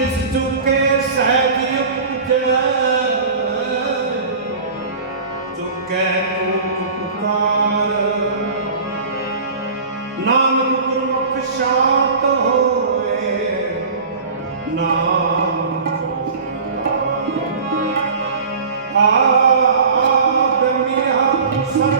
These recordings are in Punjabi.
ਜਿਸ ਚੁੱਕੇ ਸਹਿਜ ਉਜੜਾ ਚੁੱਕੇ ਤੂੰ ਪੁਕਾਰ। ਨਾਮ ਗੁਰਮੁਖ ਸ਼ਾਂਤ ਹੋਏ ਨਾਮ ਆ ਆਦਮੀਆ ਸਭ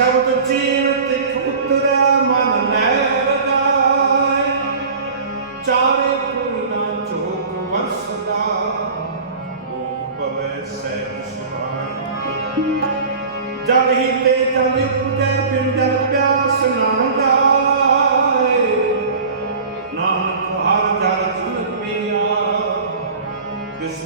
ਸ਼ਬਦ ਜੀਵ ਤਿਖ ਉਤਰੈ ਮਨ ਨੈ ਰਗਾਏ ਚਾਰੇ ਫੁੱਲਾਂ ਚੋਕ ਵਰਸਦਾ ਓਮ ਪਵੈ ਸਹਿਬ ਸੁਭਾਈ ਜਲ ਹੀ ਤੇ ਜਲ ਪੁਜੈ ਬਿੰਦਲ ਪਿਆਸ ਨਾਂਦਾਏ। ਨਾਨਕ ਹਰ ਜਲ ਪਿਆ, ਕਿਸ